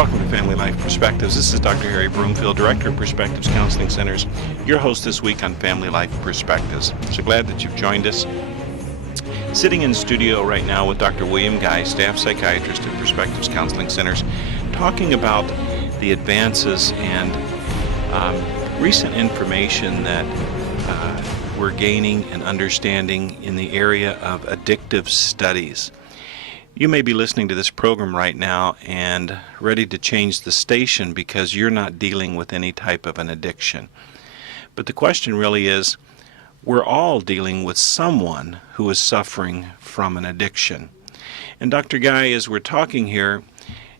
Welcome to Family Life Perspectives. This is Dr. Harry Broomfield, Director of Perspectives Counseling Centers, your host this week on Family Life Perspectives. So glad that you've joined us. Sitting in studio right now with Dr. William Guy, Staff Psychiatrist at Perspectives Counseling Centers, talking about the advances and recent information that we're gaining and understanding in the area of addictive studies. You may be listening to this program right now and ready to change the station because you're not dealing with any type of an addiction. But the question really is, we're all dealing with someone who is suffering from an addiction. And Dr. Guy, as we're talking here,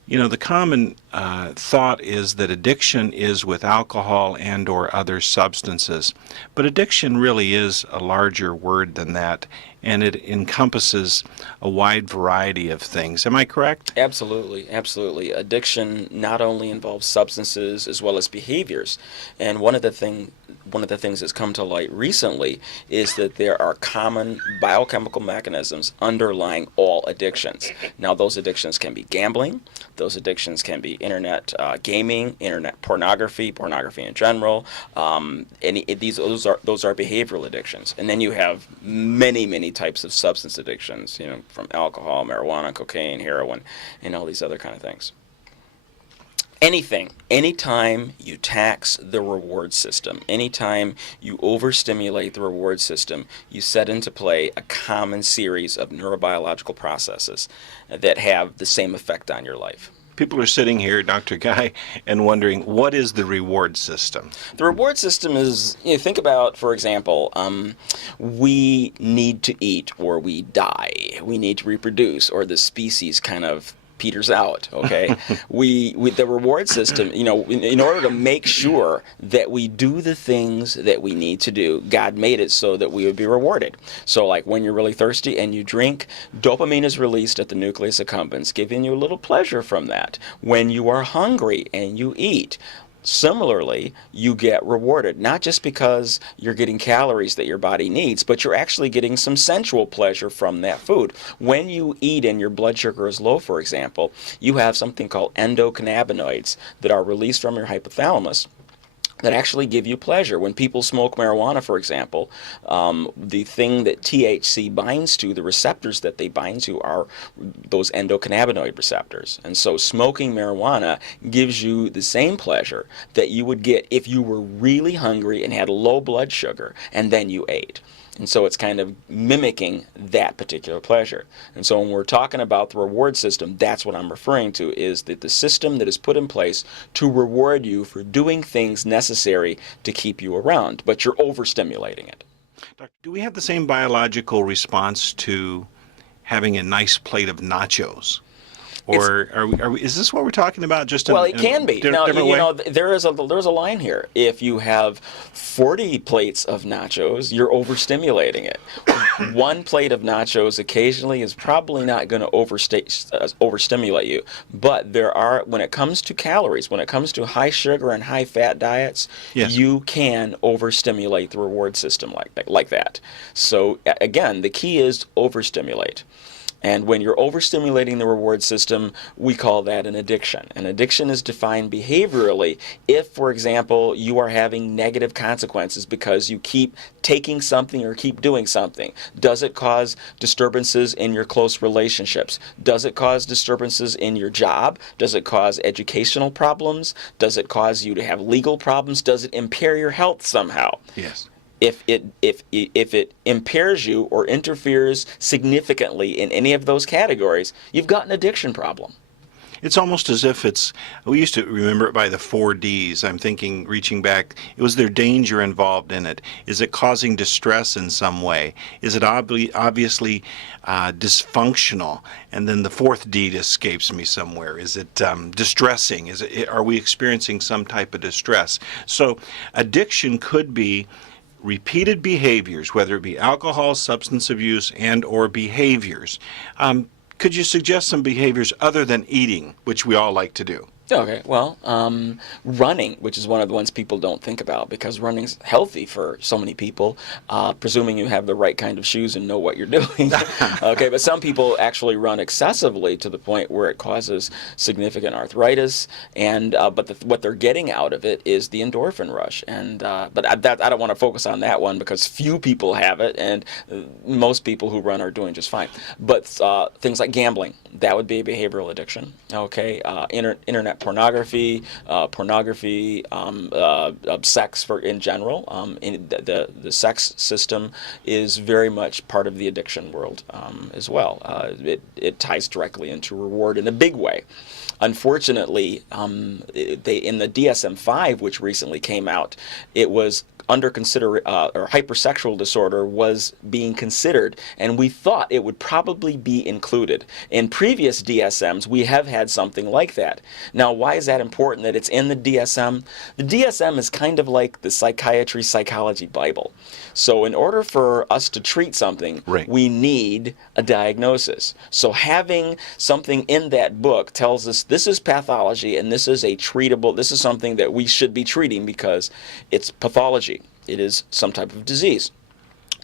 you know, the common thought is that addiction is with alcohol and or other substances. But addiction really is a larger word than that, and it encompasses a wide variety of things. Am I correct? Absolutely, absolutely. Addiction not only involves substances as well as behaviors. And one of the things that's come to light recently is that there are common biochemical mechanisms underlying all addictions. Now, those addictions can be gambling. Those addictions can be internet gaming, internet pornography in general. Those are behavioral addictions. And then you have many types of substance addictions, you know, from alcohol, marijuana, cocaine, heroin, and all these other kind of things. Anytime you tax the reward system, anytime you overstimulate the reward system, you set into play a common series of neurobiological processes that have the same effect on your life. People are sitting here, Dr. Guy, and wondering, what is the reward system? The reward system is, you know, think about, for example, we need to eat or we die. We need to reproduce or the species kind of peters out, okay? The reward system, you know, in order to make sure that we do the things that we need to do, God made it so that we would be rewarded. So like when you're really thirsty and you drink, dopamine is released at the nucleus accumbens, giving you a little pleasure from that. When you are hungry and you eat, similarly, you get rewarded, not just because you're getting calories that your body needs, but you're actually getting some sensual pleasure from that food. When you eat and your blood sugar is low, for example, you have something called endocannabinoids that are released from your hypothalamus that actually give you pleasure. When people smoke marijuana, for example, the thing that THC binds to, the receptors that they bind to, are those endocannabinoid receptors. And so smoking marijuana gives you the same pleasure that you would get if you were really hungry and had low blood sugar and then you ate. And so it's kind of mimicking that particular pleasure. And so when we're talking about the reward system, that's what I'm referring to, is that the system that is put in place to reward you for doing things necessary to keep you around, but you're overstimulating it. Doctor, do we have the same biological response to having a nice plate of nachos? Or is this what we're talking about? Just well, it can be. Now, different way? There's a line here. If you have 40 plates of nachos, you're overstimulating it. One plate of nachos occasionally is probably not going to overstimulate you. But there are, when it comes to calories, when it comes to high sugar and high fat diets, yes, you can overstimulate the reward system like that. So again, the key is overstimulate. And when you're overstimulating the reward system, we call that an addiction. An addiction is defined behaviorally if, for example, you are having negative consequences because you keep taking something or keep doing something. Does it cause disturbances in your close relationships? Does it cause disturbances in your job? Does it cause educational problems? Does it cause you to have legal problems? Does it impair your health somehow? Yes. If it impairs you or interferes significantly in any of those categories, you've got an addiction problem. It's almost as if we used to remember it by the 4 Ds. I'm thinking, reaching back, was there danger involved in it? Is it causing distress in some way? Is it obviously dysfunctional? And then the 4th D escapes me somewhere. Is it distressing? Are we experiencing some type of distress? So addiction could be repeated behaviors, whether it be alcohol, substance abuse, and or behaviors. Could you suggest some behaviors other than eating, which we all like to do? Okay, well, running, which is one of the ones people don't think about because running's healthy for so many people, presuming you have the right kind of shoes and know what you're doing. Okay, but some people actually run excessively to the point where it causes significant arthritis, and what they're getting out of it is the endorphin rush. And but I don't want to focus on that one because few people have it, and most people who run are doing just fine. But things like gambling, that would be a behavioral addiction. Okay, internet pornography, sex in general. The sex system is very much part of the addiction world as well. It ties directly into reward in a big way. Unfortunately, in the DSM-5, which recently came out, it was under or hypersexual disorder was being considered, and we thought it would probably be included. In previous DSMs, we have had something like that. Now, why is that important that it's in the DSM? The DSM is kind of like the psychology Bible. So in order for us to treat something, right, we need a diagnosis. So having something in that book tells us this is pathology and this is this is something that we should be treating because it's pathology. It is some type of disease.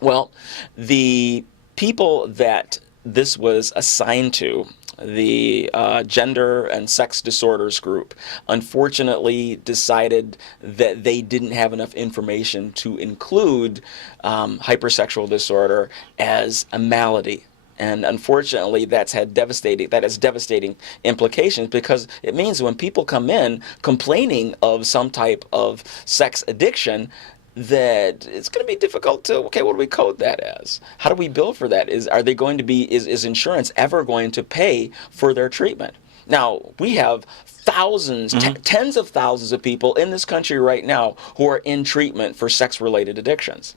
Well, the people that this was assigned to, the gender and sex disorders group, unfortunately decided that they didn't have enough information to include hypersexual disorder as a malady. And unfortunately, that has devastating implications because it means when people come in complaining of some type of sex addiction, that it's going to be difficult to, okay, what do we code that as? How do we bill for that? Is insurance ever going to pay for their treatment? Now, we have thousands, tens of thousands of people in this country right now who are in treatment for sex-related addictions.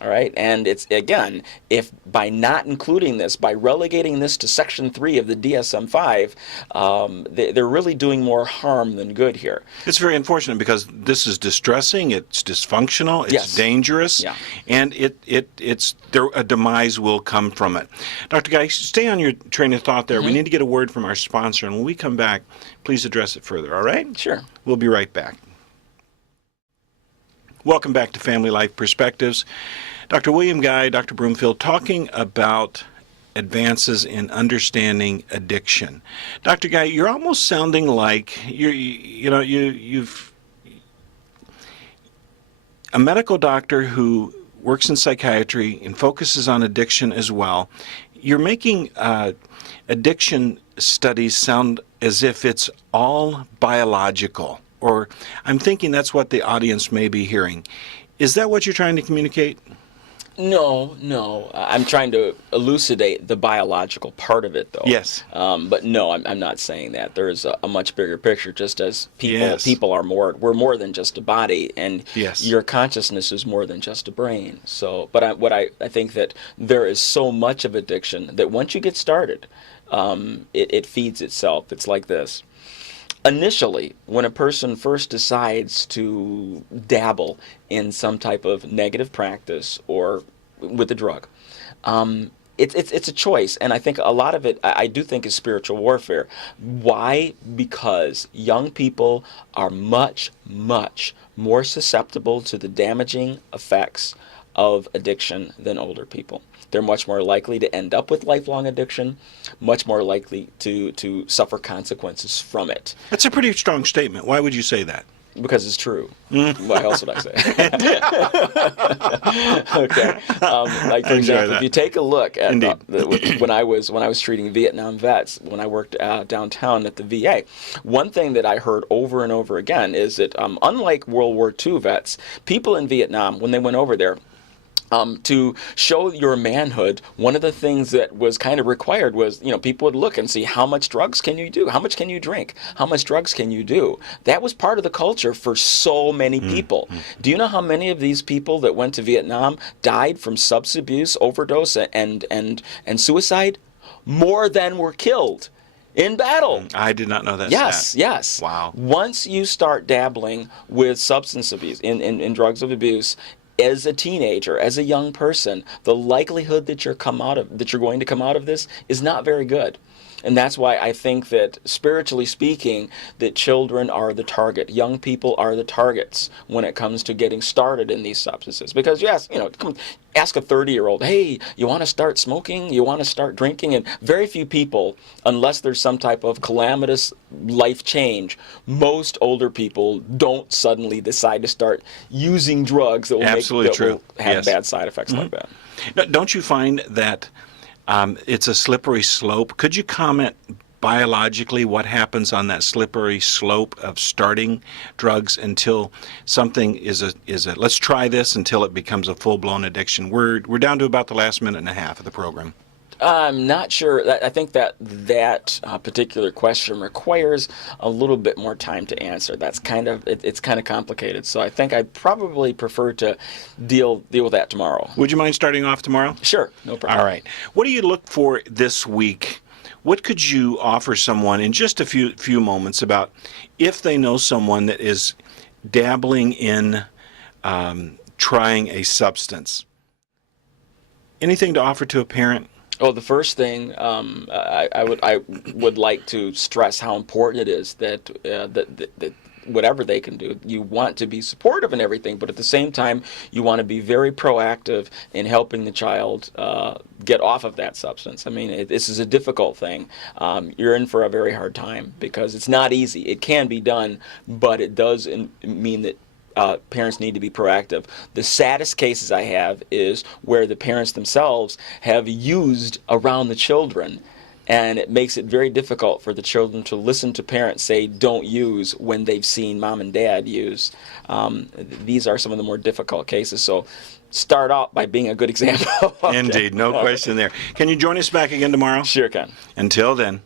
All right, and it's, again, if by not including this, by relegating this to Section 3 of the DSM-5, they're really doing more harm than good here. It's very unfortunate because this is distressing, it's dysfunctional, it's dangerous, and a demise will come from it. Dr. Guy, stay on your train of thought there. We need to get a word from our sponsor, and when we come back, please address it further, all right? Sure. We'll be right back. Welcome back to Family Life Perspectives. Dr. William Guy, Dr. Broomfield, talking about advances in understanding addiction. Dr. Guy, you're almost sounding like you've a medical doctor who works in psychiatry and focuses on addiction as well. You're making addiction studies sound as if it's all biological. Or I'm thinking that's what the audience may be hearing. Is that what you're trying to communicate? No. I'm trying to elucidate the biological part of it, though. Yes. But no, I'm not saying that. There's a much bigger picture, just as people are we're more than just a body, and your consciousness is more than just a brain. So, but I think that there is so much of addiction that once you get started, it feeds itself. It's like this. Initially, when a person first decides to dabble in some type of negative practice or with a drug, it's a choice, and I think a lot of it, I do think, is spiritual warfare. Why? Because young people are much, much more susceptible to the damaging effects of addiction than older people. They're much more likely to end up with lifelong addiction, much more likely to suffer consequences from it. That's a pretty strong statement. Why would you say that? Because it's true. Why else would I say? Okay. Like, for example, if you take a look at when I was treating Vietnam vets, when I worked downtown at the VA, one thing that I heard over and over again is that unlike World War II vets, people in Vietnam, when they went over there, to show your manhood, one of the things that was kind of required was, people would look and see how much drugs can you do, how much can you drink, how much drugs can you do. That was part of the culture for so many people. Do you know how many of these people that went to Vietnam died from substance abuse, overdose, and suicide? More than were killed in battle. I did not know that. Yes. Wow. Once you start dabbling with substance abuse, in drugs of abuse, as a teenager, as a young person, the likelihood that you're going to come out of this is not very good. And that's why I think that, spiritually speaking, that children are the target. Young people are the targets when it comes to getting started in these substances. Because, yes, ask a 30-year-old, hey, you want to start smoking? You want to start drinking? And very few people, unless there's some type of calamitous life change, most older people don't suddenly decide to start using drugs that will, will have bad side effects like that. Now, don't you find that it's a slippery slope? Could you comment biologically what happens on that slippery slope of starting drugs until something is a let's try this until it becomes a full-blown addiction? We're down to about the last minute and a half of the program. I'm not sure. I think that particular question requires a little bit more time to answer. That's it's kind of complicated. So I think I'd probably prefer to deal with that tomorrow. Would you mind starting off tomorrow? Sure, no problem. All right. What do you look for this week? What could you offer someone in just a few moments about if they know someone that is dabbling in trying a substance? Anything to offer to a parent? Oh, the first thing I would like to stress how important it is that whatever they can do, you want to be supportive and everything, but at the same time, you want to be very proactive in helping the child get off of that substance. I mean, this is a difficult thing. You're in for a very hard time because it's not easy. It can be done, but it does mean that parents need to be proactive. The saddest cases I have is where the parents themselves have used around the children, and it makes it very difficult for the children to listen to parents say don't use when they've seen mom and dad use. These are some of the more difficult cases. So start out by being a good example. Indeed, no question there. Can you join us back again tomorrow? Sure can. Until then.